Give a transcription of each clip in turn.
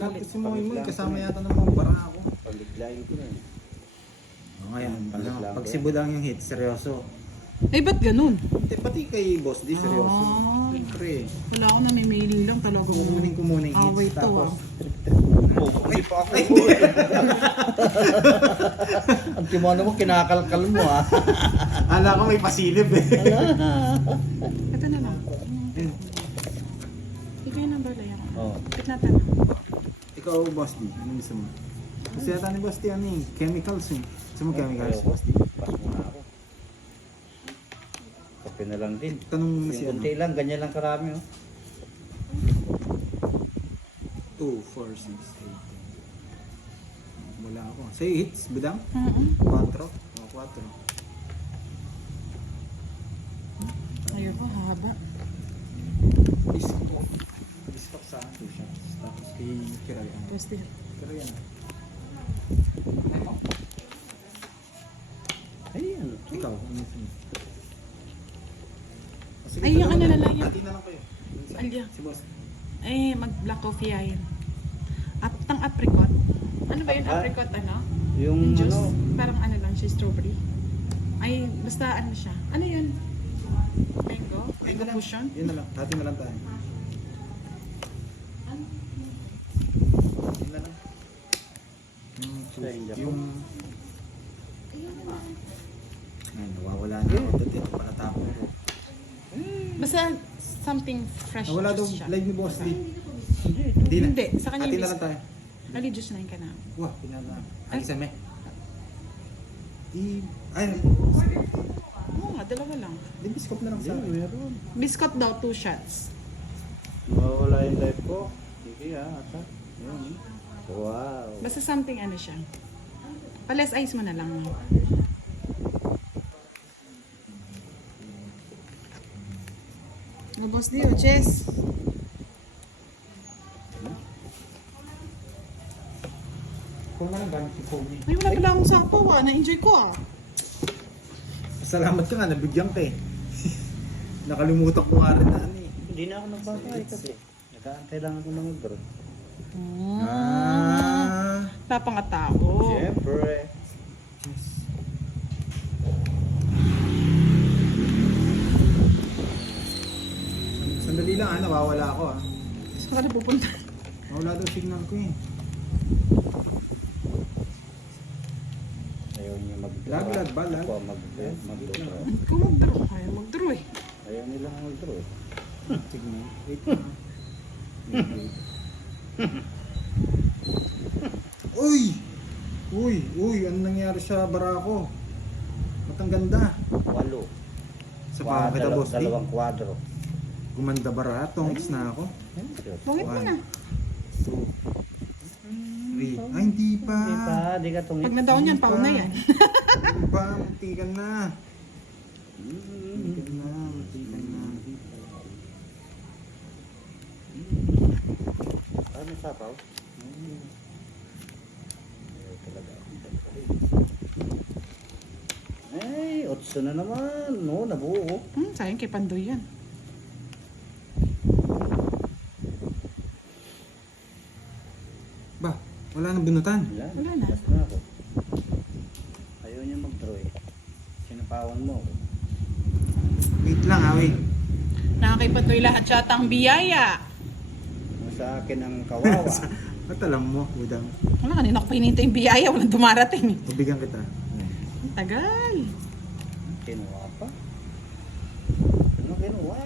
Kasi mo kasama yata ng mga bara ako. Pagliglayin ko na eh. Ngayon, pag Cebu lang yung hit, seryoso. Eh, ba't ganun? Hindi, pati kay Boss D, seryoso. Ah. Siyempre. Wala ako namimili lang talaga. Kumuning Away hits. to, Tapos, Hindi pa ako. Ang kimono mo, kinakalkal mo ah. ala ko may pasilip eh. Ito na lang. Ikaw yung number layan. Oo. Kapit na tanong. Ikaw, Boss D, ano gusto mo? Kasi yata ni Boss D, ano eh, chemicals eh. Gusto mo chemicals? Ayaw, Boss D. Pas muna ako. Kape na lang din. Tanong mo na si Yung ano. kunti lang, ganyan lang karami oh. 2, 4, 6, 8. Wala ako. Say hits, budang? 4. 4. Ayoko, haba. Biskop. Biskop sa akin, 2 shots. Tapos kay Kiray. Pwede. Kiray yan. Ay, ano to? Ikaw, ano gusto mo? Sige, Ay, yung dalawa ano lang. na lang yan. Hati na lang kayo. Alya. Si Boss. Eh, mag-black coffee yan. Tang apricot. Ano ba yung Ah? apricot, ano? Yung Juice. ano, Parang ano lang siya, strawberry. Ay, basta ano siya. Ano yun? Mango? Yun Mango na lang. fusion? Yun na lang. Hati na lang tayo. Yun na lang. Sa India po. Yung... Ay, nawawala na ako. Dito pala tapo ko. Basta something fresh Nawala daw juice siya. live ni Boss D. hindi. na. Hindi, sa kanya Hati yung na lang tayo. Ali, juice na yun ka na. Wah, pinala. Ay. Ay, isame. Ay, Oo nga, dalawa lang. di biskop na lang sa akin. Meron. Biscuit daw, 2 shots. Mawawala yung life ko. Sige ah, ata. Yun. Wow. Basta something ano siya. Pales ice mo na lang. Boss Dio, Chess. Kung na lang gamit si Kobe. Ay, wala pala akong sapaw ah. Na-enjoy ko ah. Salamat ka nga, nabigyan ka eh. Nakalimutan ko nga rin na ano eh. Hindi na ako nagbabay kasi. Nag-aantay lang ako ng mag-draw. Papangatao. Siyempre. Sandali lang nawawala ako ah. Saan ka na pupunta? Nawala daw signal ko eh. Ayaw niya mag-draw. Lag ba? Lag? Ako mag-draw. Kung mag-draw, kaya mag-draw eh. Ayaw nilang mag-draw. Signal. Wait lang. Wait. Uy! Uy! Ano nangyari sa Barako? Ba't ang ganda? 8. Sa pang kita Boss D? Dalawang kwadro. Gumanda bara, tongks na ako. Bungit mo na. 2, 3. Ay, hindi pa. Hindi pa, di ka tungit. Pag na-down yan, pauna yan. Hindi pa, muntikan na. Muntikan na. Ano sapaw? Ayaw talaga akong tagpalin. Ay, 8 na naman. No, nabuo. Sayang kay Pandoy yan. Ba, wala nang binutan. Wala na. Basta na ako. Ayaw niya mag-draw eh. Sinapawan mo ako. Wait lang ha, wait. Nakakay Pandoy lahat yata ang biyaya. Ano sa akin ang kawawa. Ba't alam mo, udang? Wala, kanina ko pa hinintay yung biyaya. Walang dumarating eh. Pabigyan kita. Ang tagal. Kinuha pa. Ano kinuha?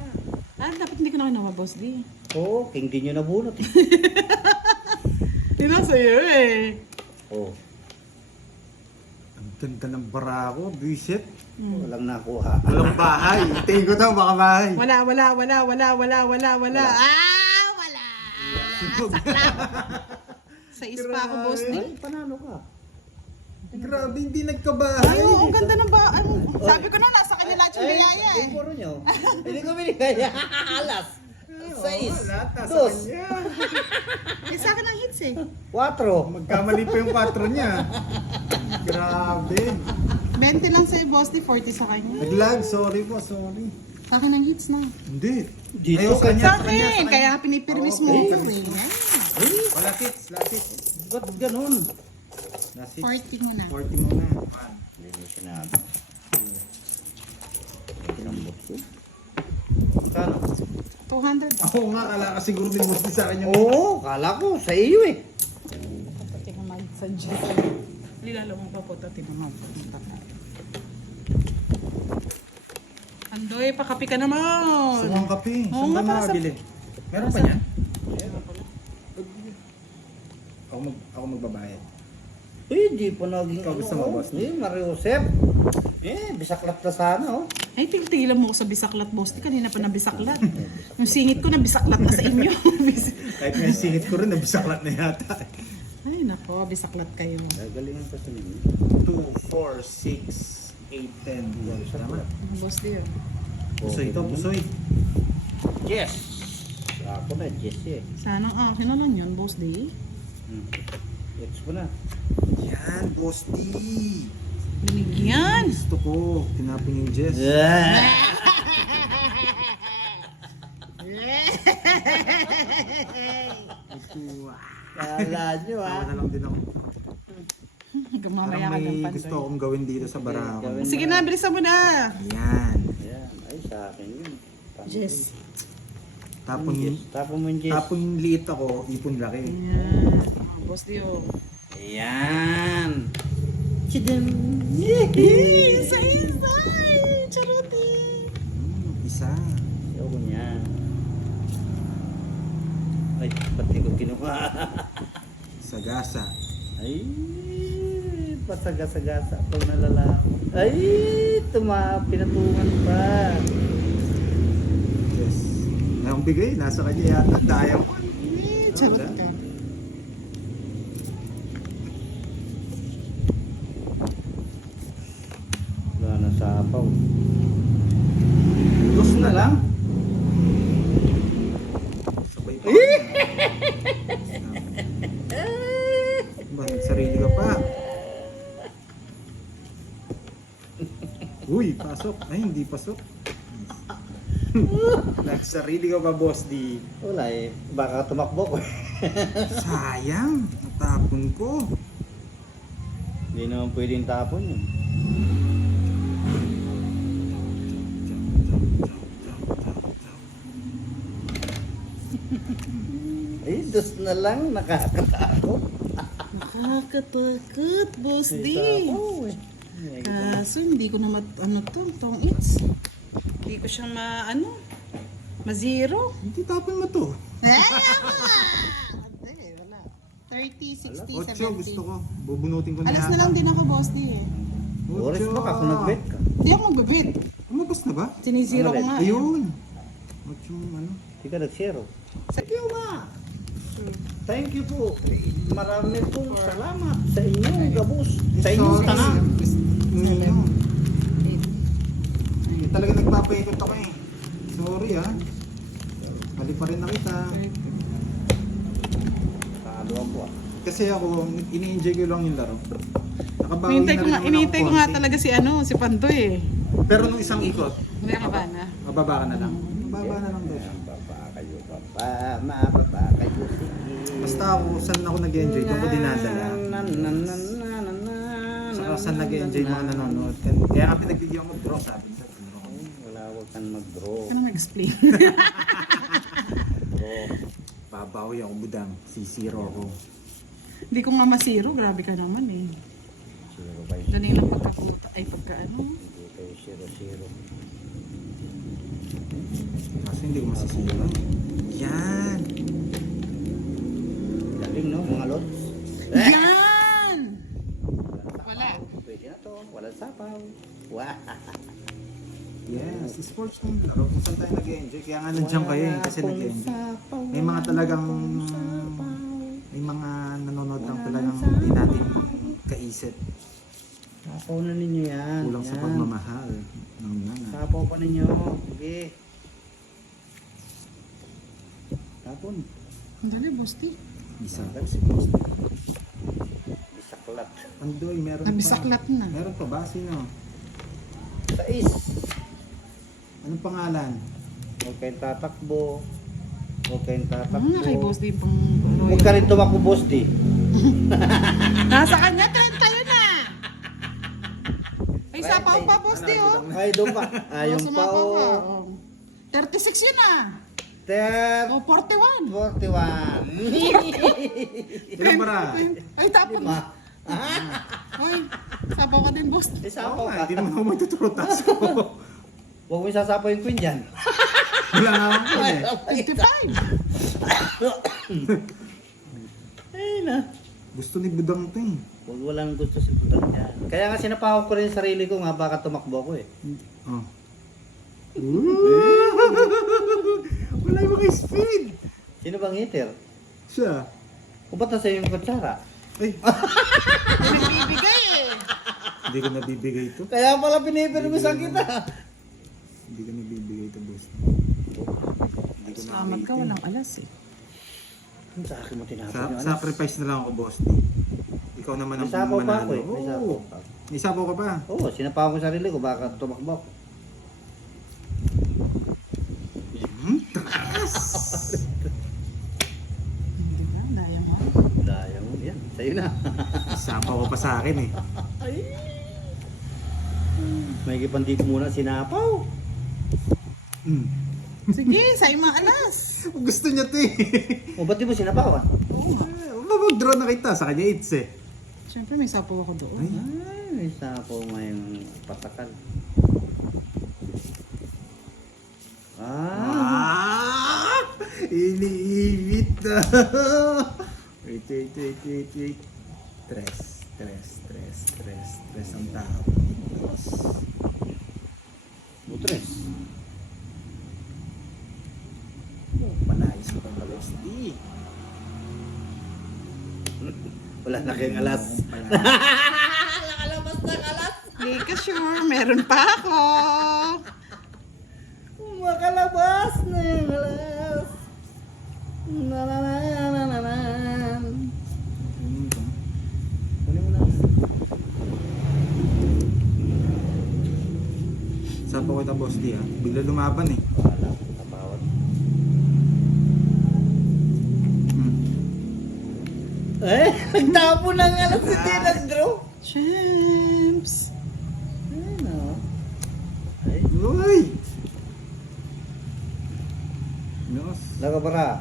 Dapat hindi ko na kinuha, Boss D. Oo, king din nyo nabunot eh. Hindi na sa'yo eh. Oo, Ang ganda ng barako, bisit. walang nakuha. Walang bahay. Tingin ko daw, baka bahay. Wala. Ah, wala. Sa ispa ako, Boss D. Ay, panalo ka. Grabe, hindi nagkabahay. Ay, ang ganda ng ba... sabi ko na, nasa kanya lahat yung biyaya eh. Ay, puro nyo. Hindi ko binigay. Alas. 6. Wala, nasa Dos. kanya. Eh, sa akin ang hits eh. 4. Magkamali pa yung 4 niya. Grabe. 20 lang sa'yo, Boss D, 40 sa kanya. Naglag, sorry po, sorry. Sa akin ang hits na. Hindi. Dito Ayaw ka kanya, Sa akin, kaya pinipirmis mo Okay. ako eh. Ay, Last hits, last hits. Ba't ganun? Last hits. 40 muna. 40 muna. Hindi mo sinabi. Isang box. Kano? 200. Ako nga, kala ka siguro din Boss D sa akin yung... Oo, kala ko sa iyo eh. Tinamag sa Diyos. Nilalo mo pa po ito, tinamag. Andoy, pakapi ka naman. Sumang kape. Oo Saan nga, ba para sa- nakabili? Meron pa niya? Ako magbabayad. Eh, di pa naging Ikaw gusto mo, boss? Eh, Mariusep. Bisaklat na sana oh. Ay, tigtigilan mo ko sa bisaklat, boss. Di kanina pa nabisaklat. Yung singit ko, nabisaklat na sa inyo. Kahit may singit ko rin, nabisaklat na yata. Ay, nako, bisaklat kayo. Gagalingan ka sa ninyo. 2, 4, 6, 8, 10. Tama. Boss, di yun. Pusoy ito, pusoy. Yes! Ako na, yes eh. Sana akin na lang yun, boss, di. Yes ko na. Yan, Boss D. Binigyan. Gusto ko. Tinapin yung Jess. Ito, Kala nyo tawa na lang din ako. Gumamaya ka Parang ng may gusto pandoy. akong gawin dito sa Barako. gawin. Sige na, bilisan mo na. Yan. Ayan, ay sa akin yun. Yes. Tapon, Tapon mo yung yes. tapon yung liit ako, ipon laki. Ayan. Boss, di yun. Ayan. Chidin. Isa-isa. Charuti. Isa. Ayaw ko niya. Ay, pati ko kinuha. Sagasa. Ay, pasaga-sagasa pag nalala ko. Ay, pinatungan pa. Yes. Ang bigay, nasa kanya yata. Diamond. Charot ka. Wala na sapaw. Dos na lang. Sabay pa. Ba, nagsarili ka pa. Uy, pasok. Ay, hindi pasok. Nagsarili ka pa, Boss D. Wala eh, baka tumakbo ko. Sayang. Natapon ko. Hindi naman pwedeng tapon yun. Ay, dos na lang, nakakatakot. Nakakatakot, Boss D. Sapaw eh. Kaso hindi ko na tong its. Hindi ko siya ma-zero. Hindi tapon mo to. Wala. 30, 60, 8 gusto 70. ko. Bubunutin ko na Alas na lang din ako, Boss D eh. Oras ba ako nag-bet ka? Hindi ako magbibid. Umabas na ba? Sinizero ko nga. eh. Ayun. 8 ano. Hindi ka nag-zero. Thank you, ma. Thank you po. Marami pong salamat sa inyong gabos. Sa inyong Sorry. tanan. Ninyo. Talaga nagpapaikot ako eh. Sorry ah. Mali pa rin na kita. Talo ako ah. Kasi ako, ini-enjoy ko lang yung laro. Nakabawi na rin naman Inintay ko ako nga konti. talaga si Pantoy eh. Pero nung isang ikot, Hindi ka ba na? mababa ka na lang. Mababa na lang daw siya. Baba kayo, baba. Mababa kayo. Sige. Basta ako, saan ako nag-enjoy, doon ko dinadala. Saka saan nag-enjoy mga nanonood. Kaya nga pinagbigyan ko draw, sabi ko. Wala, huwag kang mag-draw. Ano mag-explain? Draw. Babawi ako budang, sisiro ako. Hindi ko nga masiro. Grabe ka naman eh. Zero by Ganun lang pagkaputa. Ay pagkaano. Hindi kayo zero. Kasi hindi ko masisiro. Yan! Galing no, mga lods. Yan! Wala. Pwede na to. Walang sapaw. Wow. Yes, sports ng laro. Kung saan tayo nag-enjoy. Kaya nga nandiyan kayo eh, kasi nag-enjoy. May mga talagang, may mga nanonood lang talagang hindi natin kaisip. Sapaw na ninyo yan. Kulang sa Yan. pagmamahal ng nana. Sapaw pa ninyo. Sige. Tapon. Ang dali, Bosti. Isa ko si Boss. Bisaklat. Andoy, meron pa. Nabisaklat na. Meron pa ba? Sino? Sais. Anong pangalan? Huwag kayong tatakbo. Huwag kayong tatakbo. Kay Boss D pang Huwag ka rin tumakbo, Boss D. Nasa kanya, 30 yun na. Ay, sapaw pa, Boss D, oh. Ay, doon pa. Ayun pa, Sumapaw ka, oh. oh. 36 yun ah. Ter... Oh, 41. 41. Ilan para? Ay, tapon. Ay, sapaw ka din, Boss. Isapaw ka. Hindi naman ako magtuturutas ko. Huwag mo isasapaw yung queen dyan. Wala nga ako eh. 55. Ay na. Gusto ni Budang to eh. Huwag walang gusto si putang yan. Kaya nga sinapawag ko rin yung sarili ko nga baka tumakbo ko eh. Oh. Wala yung mga speed. Sino bang hitter? Siya. O ba't nasa yung kutsara? Ay, Nagbibigay eh. hindi ko nabibigay ito. Kaya pala pinipirmisan kita. Hindi ko nabibigay ito, boss. Hindi ko Salamat ka, walang alas eh. Sa akin mo tinapos yung alas. Sacrifice na lang ako, boss. Ikaw naman ang May sapaw pa ako manalo. eh. May Oo. sapaw pa. May sapaw ka pa. Oo, sinapawag ko yung sarili ko baka tumakbo ako. Hindi na, daya mo. Daya mo. Yan, sa'yo na. Sapaw ko pa sa akin eh. May kipandi ko muna sinapaw. Mm. Sige, sa'yo mga alas. Gusto niya to eh. O ba't di mo sinapawan? Mag-draw na kita. Sa kanya 8 eh. Siyempre may sapaw ako doon. Ay. Ay, may sapaw ngayong patakal. Ah! Iniibit na. Wait. Tres ang tao. Butres. Panayos ko pang balos. Di. Wala na kayong alas. Nakalabas ng alas. Hindi ka sure, meron pa ako. Makalabas na yung alas. Nanananananan. Kunin mo na. Saan po kita, boss? Di ah. Bigla lumaban eh. Wala, tapawad. Nagtapo ng alas si Dylan, bro. Champs. Ano? Ay, Uy! Nos. nakabara.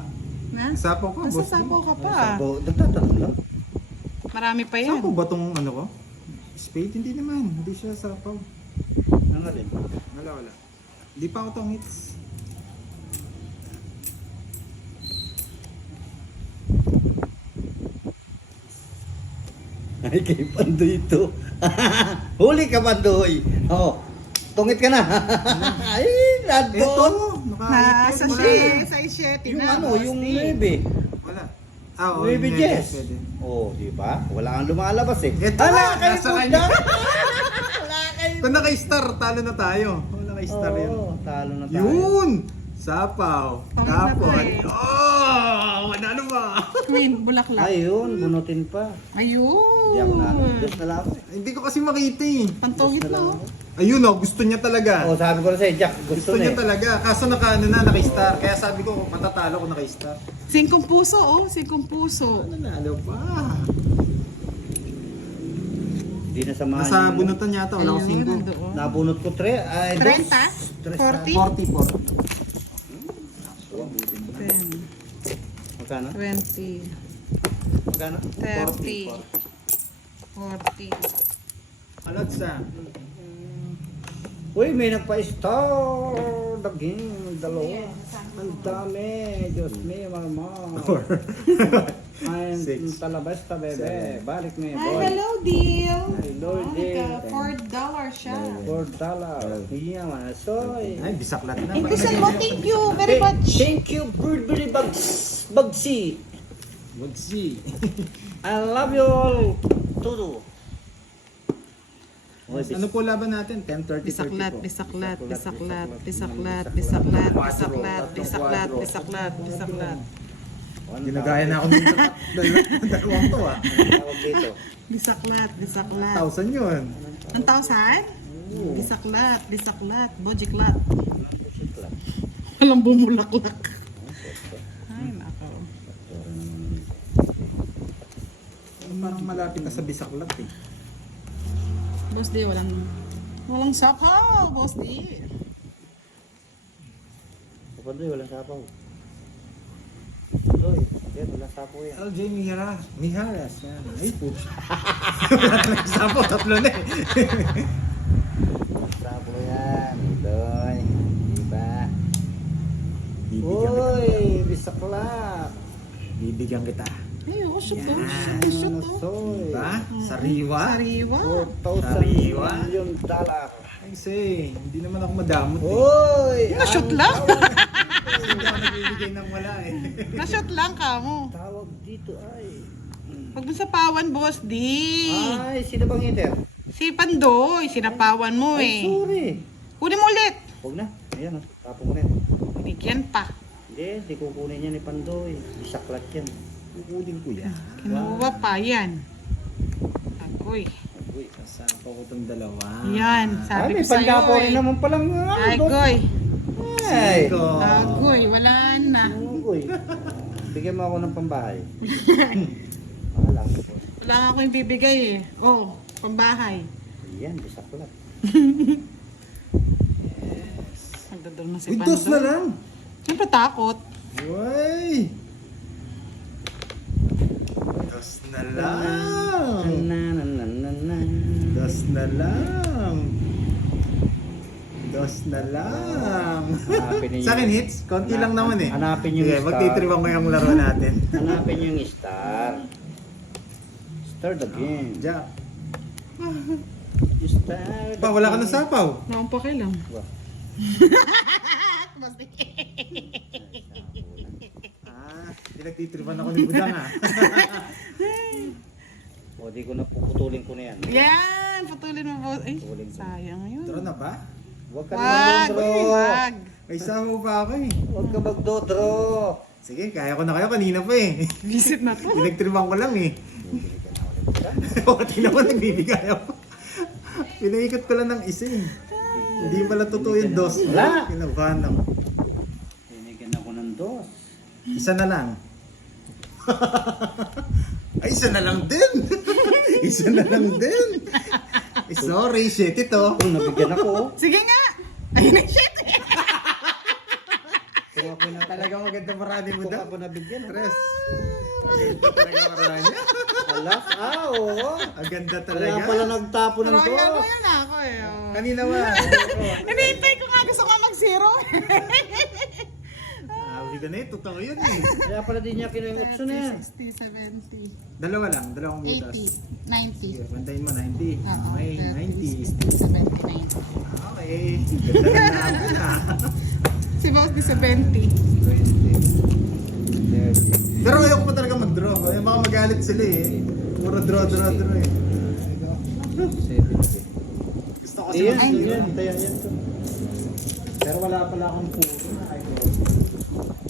Na? Sapaw ka, boss. Nasa sapaw ka pa. Sapo, nagtatanong lang. Marami pa yan. Sapaw ba tong ano ko? Spade? Hindi naman. Hindi siya sapaw. Ang alin? Wala. Hindi pa ako tong hits. Ay, kay Pandoy ito. Huli ka, Pandoy. Oh, tungit ka na. Ay, Ito! nandun. Nasa Wala siya. na. Sa isyete Yung na. ano, yung 9. Wala. Ah, 9 yun, Jess. pwede. Oh, di ba? Wala kang lumalabas eh. Ito Wala na, kayo nasa punta. kanya. Wala kayo. Kung naka-star, talo na tayo. Kung naka-star yun. Oo, talo na tayo. Yun! Sapaw. Pangit na Tapos, to eh. oh! Manalo ba? Queen, bulaklak. Ayun, bunutin pa. Ayun. Hindi ako na. Diyos na lang ako. Hindi ko kasi makita eh. Pantugit na oh. Ayun oh, gusto niya talaga. Oh, sabi ko na sa'yo, Jack, Gusto gusto na niya eh. talaga. Kaso naka-star. Kaya sabi ko, matatalo ko naka-star. 5 puso oh, 5 puso. Nanalo pa. Hindi na samahan Nasa yung- bunutan yata. Wala akong Ayun, 5. nandoon. Nabunot ko 3. Ay, 30? 40? 40. 10, Magkano? 20, Magkano? 30, 40. Alot sa. Uy, may nagpa-star. Daging, dalawa. Ang dami. Diyos me, mama. Ay, Six. talabas ta, bebe. Balik me, Hi, boy. hello, deal. Hello, deal. $4 siya. $4. Iya, manasoy. Ay, bisaklat na. English mo, thank you very much. Thank you, Burberry Bugsy. Mag-see. I love you all. Todo. Ano po laban natin? 10-30-30 Bisaklat, po. bisaklat, bisaklat, bisaklat, bisaklat, bisaklat, bisaklat, bisaklat, bisaklat. Ginagaya na ako ng dalawang to ah. Tawag dito. Bisaklat, bisaklat. 1,000 yun. 1,000? Bisaklat, bisaklat, bojiklat. Walang bumulaklak. Parang malapit na sa Bisaklat eh. Boss D, walang sapaw, Boss D. Pandoy, walang sapaw. Pandoy, yan, walang sapaw yan. LJ Miharas. Yan. Ay, pucha. Wala na lang sapo, tatlo na eh. Sapaw yan, Pandoy. Diba? Bibigyan kita. Uy, bisaklap. Bibigyan kita. Ay, oh, shoot to. Yan. Shoot to. Soy. Diba? Sariwa. Sariwa. 4,000 Sariwa. million dollar. Ay, say, hindi naman ako madamot eh. Uy! Na-shoot lang. Hindi ako nagbibigay ng wala eh. Na-shoot lang ka mo. Tawag dito ay... Huwag mo sapawan, Boss D. Ay, sino bang iter? Si Pandoy, sinapawan mo Ay, eh. sorry. Kunin mo ulit. Huwag na. Ayan, oh. Tapo mo na yan. Binigyan pa. Hindi kukunin yan ni Pandoy. Bisaklat yan. Kukunin ko yan. Kinuha pa, yan. Agoy. Uy. Kasama ko itong dalawa. Yan, sabi ko may sa'yo pandapo rin eh. naman palang Agoy. Ay! Ko. Agoy, wala na. Uy. Bigyan mo ako ng pambahay. Wala ko po. Wala nga ako yung bibigay eh. Oh, pambahay. Yan, bisaklat. Nagdadol na si Uy, dos na Pandoy. lang. Siyempre takot. Uy! Dos na lang. Na. Dos na lang. Dos na lang. Hanapin niyo Sa akin yung- hits, konti lang naman eh. Hanapin yung Sige, star. magtitripan ko yung laro natin. Hanapin yung star. Start the game. Jack. Start Pa, wala ka na sapaw. Wala akong pakialam. Wah. Pinagtitripan ako ni Budang ah. O, di ko na puputulin ko na yan. Yan, putulin mo, Boss. Ay, Putulin ko. sayang yun. Draw na ba? Huwag ka Wag, mag-draw. wag. May sama pa ako eh. Huwag ka mag-draw. Sige, kaya ko na kayo kanina pa eh. Visit na to. Pinagtripan ko lang eh. Pati naman nagbibigay ako. Pinaikot ko lang ng isa eh. Hindi pala totoo yung dos. Wala. Kinabahan ako. Binigyan ako ng dos. Isa na lang. Ay, isa na lang din. Isa na lang din. Eh, sorry, shit ito. Oh, nabigyan ako. Sige nga. Ayun ang shit. Kung ako na Talaga maganda marami mo Kung daw. ako nabigyan. Tres. Maganda talaga marami. Alas, oo. Ang ganda Kaya talaga. pala nagtapo ng Parang ano dos. yan ako eh. oh. Kanina ba? Hinihintay ko nga gusto ko mag-zero. Sabi ko na eh, totoo yun eh. Kaya pala din niya kinuha yung option na yan. 60, 70, Dalawa lang, dalawang butas. 80, 90. Sige, bantayin mo 90. Oo, Okay, 30, 90. 60, 70, 90. Okay, ganda na namin ah. Si Boss di 70. 30. Pero ayoko pa talaga mag-draw. Kaya baka magalit sila eh. Puro draw eh. 70. Gusto ko kasi Ayan, mag-zero. ayan. Tayan yan to. Pero wala pala akong puro na kayo.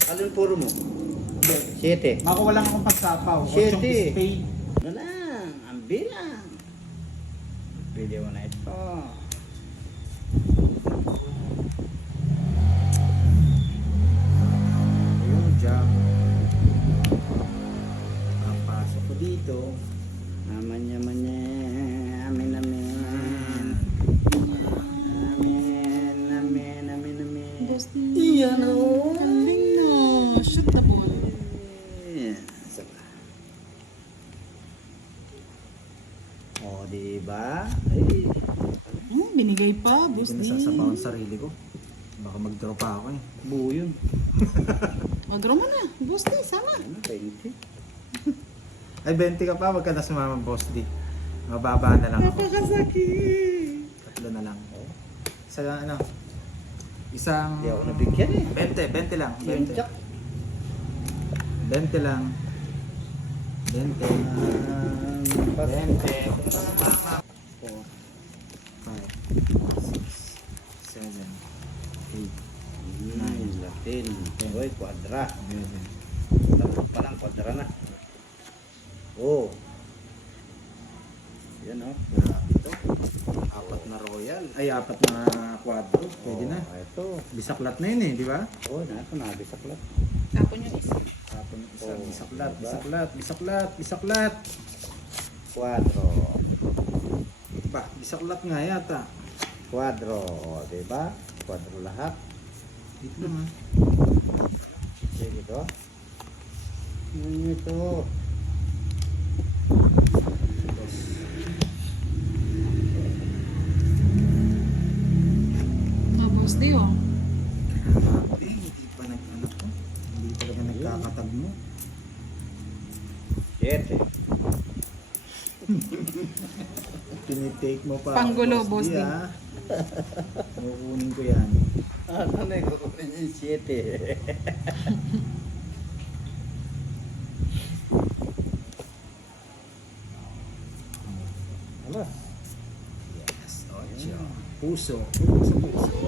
Ano yung puro mo? Hindi. 7. Baka wala akong pagsapaw. Shit, Otsong eh. spade. Ano lang, ang bilang. Pwede mo na ito. Ayun, Jack. Papasok ko dito. Aman niya. Amin. Amin. Boss di. Iyan o. Galing no. Shoot the ball. O, diba? Ay, Binigay pa, Hindi Boss ko di. nasasabaw ang sarili ko. Baka mag-draw pa ako eh. buo yun. O, draw mo na. Boss di, sana. Ano, 20? Ay, 20 ka pa. Wag ka na sumama, boss D. Mababa na lang ako. Napakasakit. Tatlo na lang. Isa lang, ano? Isang... Hindi ako nabigyan eh. 20 lang. Yung 20. jack. 20 lang. 20 lang. 20. 5, 6, 7, 8, Latin. Uy, kwadra. 11. Dapat pa lang, kwadra na. Oh. Yan o. Ito. 4 na royal. Ay, 4 na quadro. Pwede na. Ito. Bisaklat na yun eh, di ba? Oh, nato na, bisaklat. Tapon yung isa. Tapon isa. Oh, Bisaklat, diba? bisaklat. Quadro. Ba, bisaklat nga yata. Quadro. O, diba? Quadro lahat. Dito lang ha. Sige ito. Ano ito? Tapos, Oh, boss di oh. hindi pa nag-ano to. Hindi talaga nagkakatag mo. 7. Tinitake mo pa. Panggulo, boss Di, din. ha? Kukunin ko yan. Ano na yung kukunin yung 7? Alas. Yes, 8. Puso. Puso.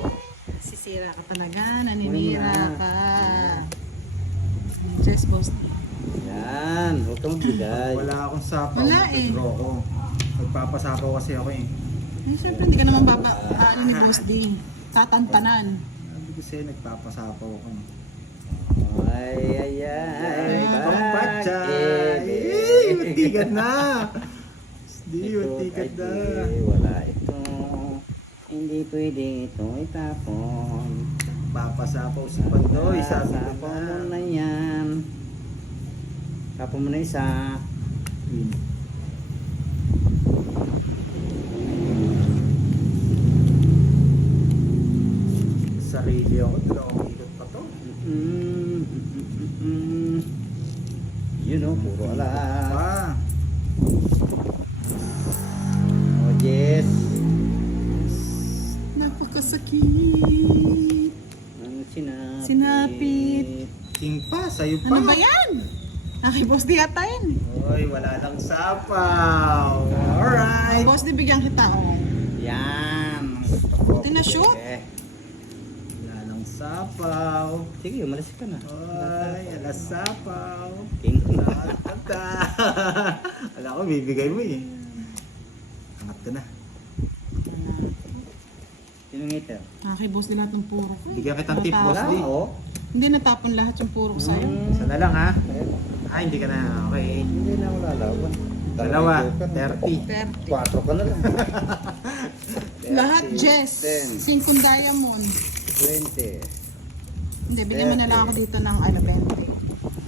Sisira ka talaga, naninira Wala. ka. Just boss di. Yan. Huwag kang magbigay. Wala akong sapaw. Wala eh. Draw ko. Nagpapasapaw kasi ako eh. Eh, syempre hindi ka naman ano ni boss di. Tatantanan. Sabi ko sa'yo, nagpapasapaw ako. Ay, ay, ay. Pampachay! Bakit? Matigat na! Di, matigat na. Wala ito. Hindi pwede ito itapon. Papasapaw si Pandoy, sabi ko Tapon mo na. na yan. Tapon mo na isa. Win. Sarili ako, dalawang ilot pa to. You know, puro ala. Ah, Oh, yes. Napakasakit. Ang sinapit. Sinapit. king pa, sa'yo pa. Ano ba yan? Ay, boss di yata yun. Oy, wala nang sapaw. Alright. Boss di bigyan kita. Oh. Yan. Buti na shoot. Eh. Wala nang sapaw. Sige, umalis ka na. Oy, wala sapaw. King. Nakakanta. Alam ko, bibigay mo eh. Angat ka na. Sinong ito? Okay, boss di lahat ng puro ko. Bigyan kitang tip, Natapon. boss. Wala, Di. oh. Hindi natapon lahat yung puro ko sa'yo. Isa na lang ha. Ayun. Ah, hindi ka na. Okay. Hindi na ako lalaban. Dalawa, 30. 30. 4 ka na lang. Lahat, Jess. 10. 5 diamond. 20. Hindi, bili mo na lang ako dito ng 20.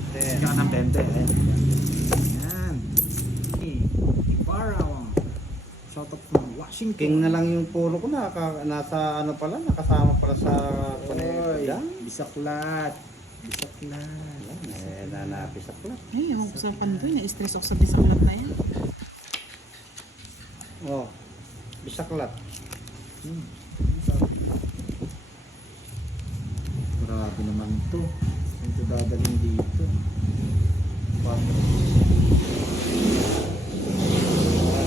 Bigyan ka ng 20. Yan. Hey, Ibarra. Shout out from Washington. King na lang yung puro ko nasa ano pala, nakasama pala sa Oy, panayang. bisaklat. Bisaklat. Eh, nanapis ako. Eh, ewan ko sa pandoy. Na-stress ako sa bisaklat na yan. Oh, bisaklat. Hmm. Grabe naman to. Saan ito dadalhin dito?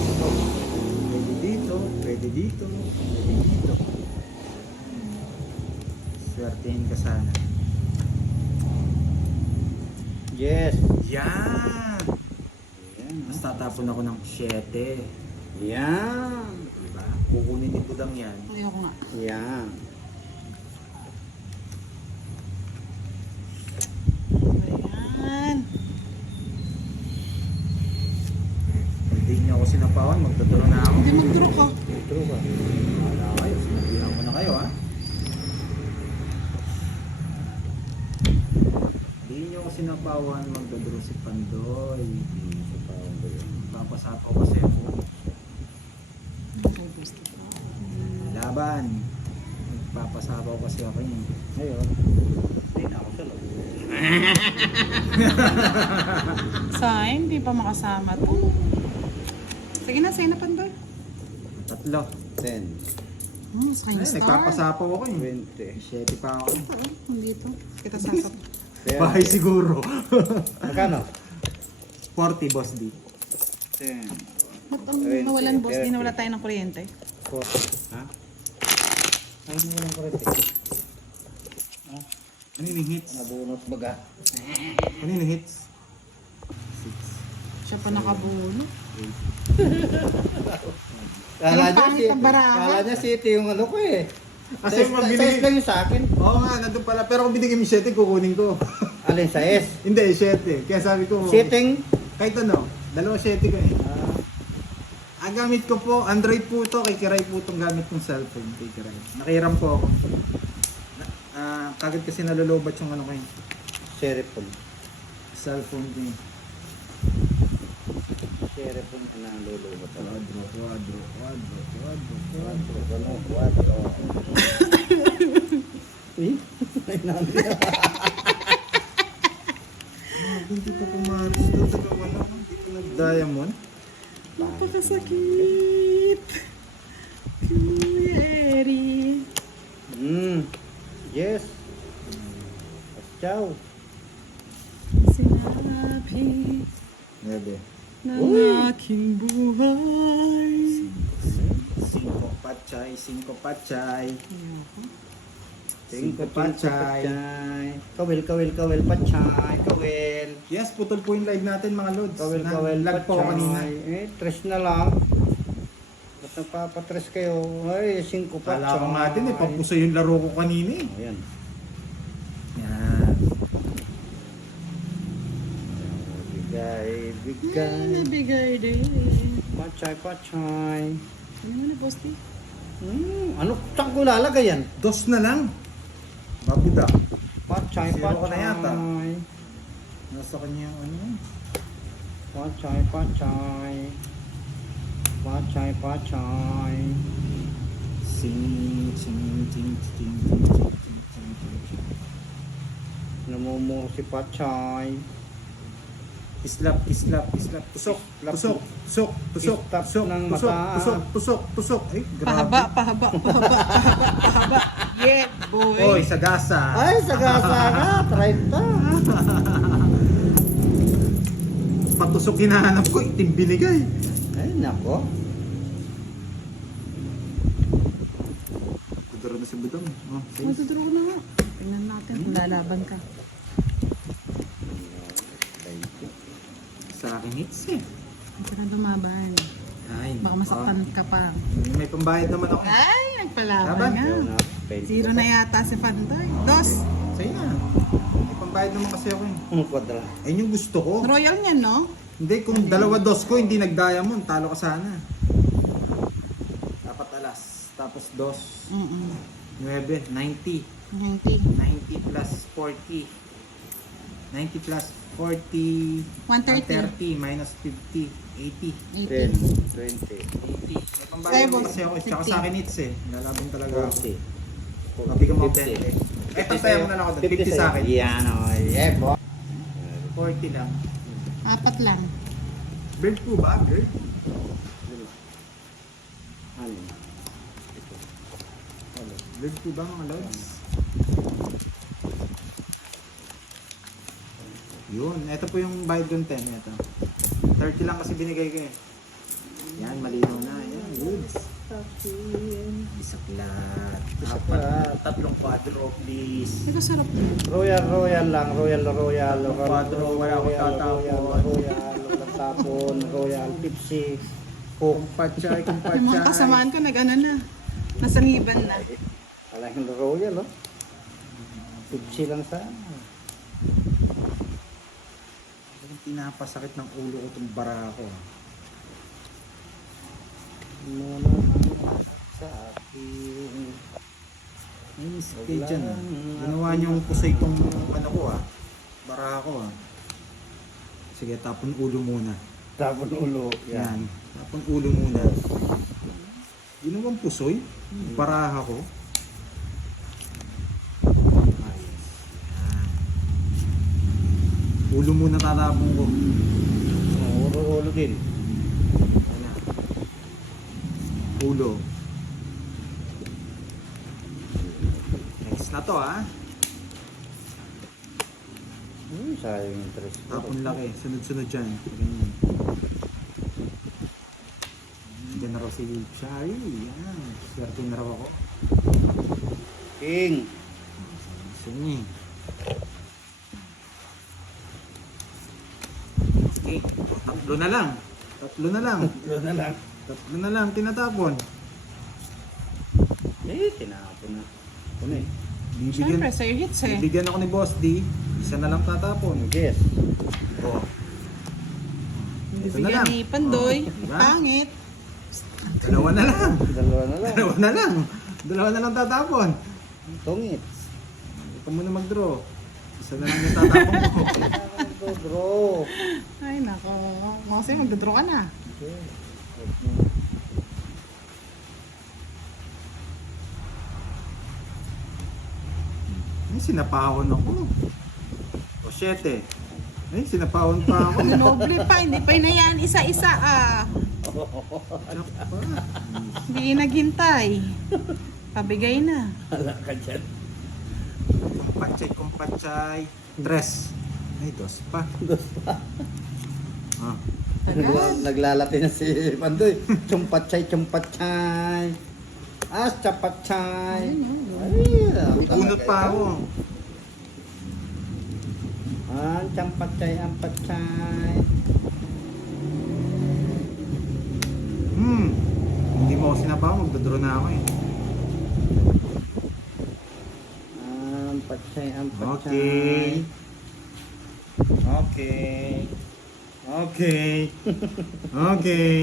Pwede dito, pwede dito, pwede dito. Swertein ka sana. Yes. Yan! Yan. Mas tatapon ako ng 7. Yan. Diba? Kukunin ni Budang yan. Ayoko nga. Yan. Ayan. Hindi niyo ako sinapawan, magdodoro na ako. Hindi mag-draw ka. True ba? Wala kayo, sinabihan ko na kayo ha. Hindi niyo ako sinapawan, magdodoro si Pandoy. Papasapaw kasi ako. Okay, boss. Laban. Papasapaw kasi ako yun. Ngayon, hindi na ako sa loob. Sign, hindi pa makasama to. Sige na, sa'yo na pandoy. 3. 10, Sa kanya Ay, star. nagpapasapaw ako yun. 20. 7 pa ako. Oo, hindi to. Kita sasap. Bahay siguro. Magkano? 40 boss D. 10. Ba't ang 20, nawalan, boss? Di 30. nawala tayo ng kuryente. 40. Ha? Ay, nawalan ko rin. Ano yung hits? Nabunot baga. Ano yung hits? Siya pa nakabuno. Kala Ang niya, pangit ng baraha. kala niya city yung ano ko eh. Kasi Size mabili. lang yung sa akin. Oo nga, nandun pala. Pero kung binigay mo 7, kukunin ko. Alin sa S? Hindi, 7. Kaya sabi ko, Sitting? kahit ano, 2 7 ko eh. Ang gamit ko po, Android po to. Kay Kiray po itong gamit kong cellphone. Kay Kiray. Nakiram po ako. Kagad kasi nalulubat yung ano ko yun. Serifon. Cellphone ko yun. Serifon na nalulubat. Quadro. Uy, ay nandiyan. Hindi pa pumaris to. Taga wala. Hindi ko nag-diamond. Napakasakit. Kuya Eri. Yes. Ciao. Sinabi Nebe. ng aking buhay. Cinco pachay. Ayoko. Cinco pachay. Kawil, pachay. Kawil. Yes, putol po yung live natin mga lods. Kawil, Lag po ako kanina. Tres na lang. Ba't nagpapatres kayo? Ay, 5 pachay. Kala ko nga din papuso yung laro ko kanina eh. Ayan. Yan. Bigay. Nabigay din. Pachay. Ano mo na, Bosti? Ano? Saan ko lalagay yan? Dos na lang. Babuda. Pachay. Zero ko na yata. Nasa kanya yung ano. Pachay. Sing. Namumuro si Pachay. Islap. Tusok. Istap ng mata. Tusok. Ay, grabe. Pahaba. Yeah, boy. Oy, sagasa. Ay, sagasa ka. 30. Patusok hinahanap ko, itim binigay. Ay, nako. Kudaro na si Budong. Oh, Matuturo na nga. Tingnan natin kung lalaban ka. sa akin hits eh. Hindi ka na lumaban. Ay, Baka masaktan ka pa. May pambayad naman ako. Ay, nagpalaban Laban. nga. Zero na yata si Fantoy. Dos. Sa'yo na. May pambayad naman kasi ako eh. Kwadra. Ayun yung gusto ko. Royal niyan, no? Hindi, kung dalawa dos ko, hindi nag-diamond, talo ka sana. Dapat alas. Tapos dos. 9, 90. 90 plus 40. 90 plus 40. 130. 130 minus 50. 80. 10, 20, 80. May pambayad naman kasi ako eh. Tsaka sa akin hits eh. Nalaban talaga ako. 40. Mabigyan mo 20. Eh, pantayan mo na lang ako doon. 50 sa akin. Yan o. Yeah, po. 40 lang. Apat lang. Bird po ba? Bird? Ano? Bird po ba mga lods? Yun, ito po yung bayad kong 10. Ito. 30 lang kasi binigay ko eh. Yan, malinaw na. Yan, goods. Isaklat. Tatlong quadro, please. Ito sarap. Royal lang. Royal. Quadro, wala akong tatapon. Walang tapon. Royal, Pepsi, Coke. Kumpatchay. Yung mga kasamaan ko nag-ano na. Nasangiban na. Wala yung Royal, oh. Pepsi lang sa... Pinapasakit ng ulo ko itong bara ko. Muna sa akin. Ay, kayo dyan ah. Ginawa niyong kusay itong ano ko ah. Bara ko ah. Sige, tapon ulo muna. Tapon ulo. Yan. Tapon ulo muna. Ginawang pusoy. Baraha ko. Ayos. Yan. Ulo muna tatapon ko. Ulo din. Yan. Ulo. Next na to ah. Sayang yung tres. Tapon laki. Sunod-sunod dyan. Ganyan. Diyan na raw si Shari. Yan. Swerte na raw ako. King. Sige. Okay. Tatlo na lang. Ulo na lang. Tatlo na lang. Tinatapon. Tinapon na. Ano eh? Siyempre, sa'yo hits eh. Bibigyan ako ni Boss D. Isa na lang tatapon. Yes. Oh. Ito na Bibigyan lang. ni Pandoy. Oh, diba? Pangit. Dalawa na lang. Dalawa na lang. Dalawa na lang. Dalawa na lang tatapon. Tungit. Ikaw muna mag-draw. Isa na lang yung tatapon mo. Ito, draw. Ay, nako. Kasi magdodraw ka na. Okay. Ay, sinapahon ako. O, 7. Ay, sinapahon pa ako. Noble pa, hindi pa inayaan isa-isa ah. Ano pa? Hindi naghintay. Pabigay na. Wala ka dyan. Kumpachay. 3. Ay, 2 pa. Dos pa. Ah. Naglalati na si Pandoy. Chumpachay, chumpachay. Chapachay. Ay, Bunot pa ako. Champachay, ampachay. Hindi mo ako sinapahon, magdodraw na ako eh. Ampachay, ampachay. Okay. Okay. Okay. Okay.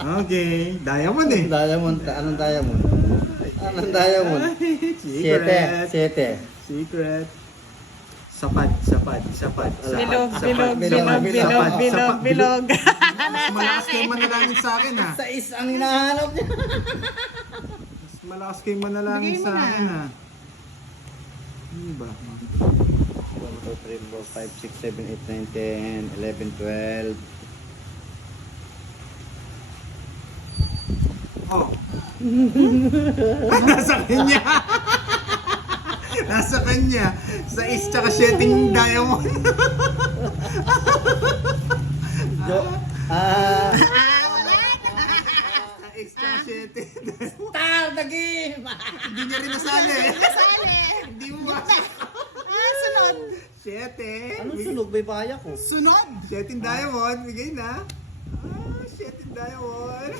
Okay. Diamond eh. Diamond, anong diamond? Anong diamond? Secret. Siyete. Secret. Sapad, sapad, sapad. Bilog, sapad, bilog, sapad, bilog, sapad, bilog, bilog, sapad, bilog. Mas malakas kayo manalangin sa akin ha. Sais ang hinahanap niya. Mas malakas kayo manalangin Bigay mo sa na. akin ha. Ano ba? 1, 2, 3, 4, 5, 6, 7, 8, 9, 10, 11, 12. Oh. Nasa kanya. Nasa kanya. Sa is tsaka 7 diamond. Sa is tsaka 7. Star the game! Hindi niya rin nasali. Hindi mo ba? Sunod. 7. Anong sunog? May paya ko. Sunod. 7 diamond. Bigay na. 7 diamond.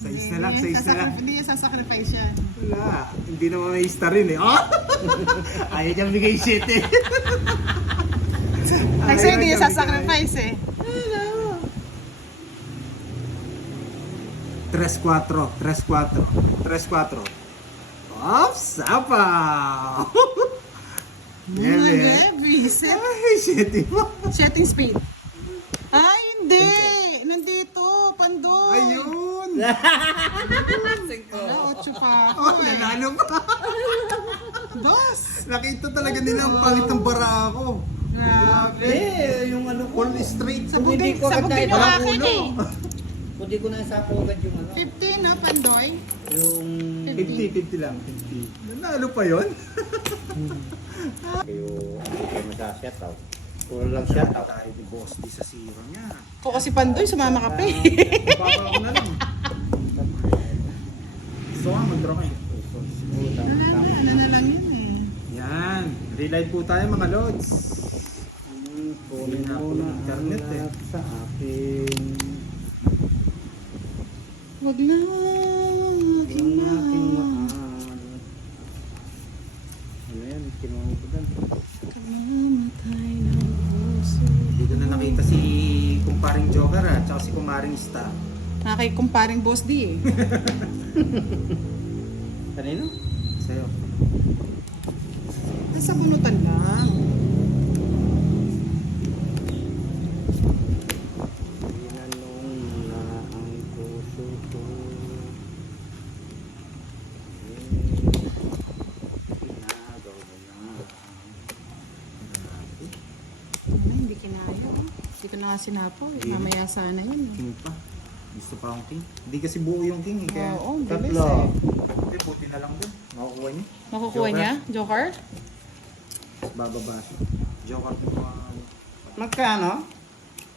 Sa is na lang, sa is na lang. Hindi niya sasacrifice yan. Wala. Hindi naman may star rin eh. Oh! Ayaw niya bigay 7. Kasi hindi niya sasacrifice eh. 3-4. 3-4. 3-4. Ops! Sapa! Heavy. Ay, 7 mo. Setting speed. Ay, hindi. Nandito. Pandoy. Ayun! Wala, 8 pa ako Oh, eh. nanalo pa. 2. Nakita talaga nila ang pangit ng bara ako. Grabe. Yung ano ko. All straight. Sabog Hindi din, ko sabog din agad yung tayo akin ulo. eh. Hindi ko na isapo agad yung ano. 50 na, Pandoy. Yung... 50 lang. 50. Nanalo pa yun? Kayo, hindi kayo masashut out. Puro lang shut out. Tayo di boss di sa zero niya. Kung kasi Pandoy, sumama ka pa eh. Baba ko na lang. Gusto ka, mag-draw kayo. Ano na lang yun eh. Yan. Relive po tayo mga lods. Kunin na mo ako na ng internet eh. lahat sa akin. Wag na. Yung aking mahal. Ano yan? Kinuha ko doon. Kamamatay ng puso. Dito na nakita si kumparing Joker at saka si kumaring Star. Nakikumparing Boss D eh. Kanino? Sa'yo. Nasa bunutan lang. Ginanong na ang puso ko. Ginagaw mo na. Hindi kinaya. Oh. Hindi ko na nga sinapo. Eh. Mamaya sana yun. eh. King pa. Gusto pa akong king. Hindi kasi buo yung king eh. Kaya Oo, bilis Tatlo. eh. Hindi, buti na lang din. Makukuha niya. Makukuha Joker. niya? Joker? Tapos bababa siya. Joker po. Magkano?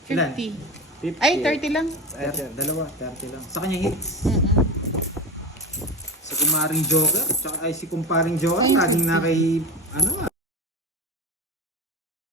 Ilan? 50. Ay, 30 lang. Dalawa, 30 lang. Sa kanya hits. Mm-mm. Sa kumaring Joker, tsaka ay si kumparing Joker, Ay, laging na kay, ano nga,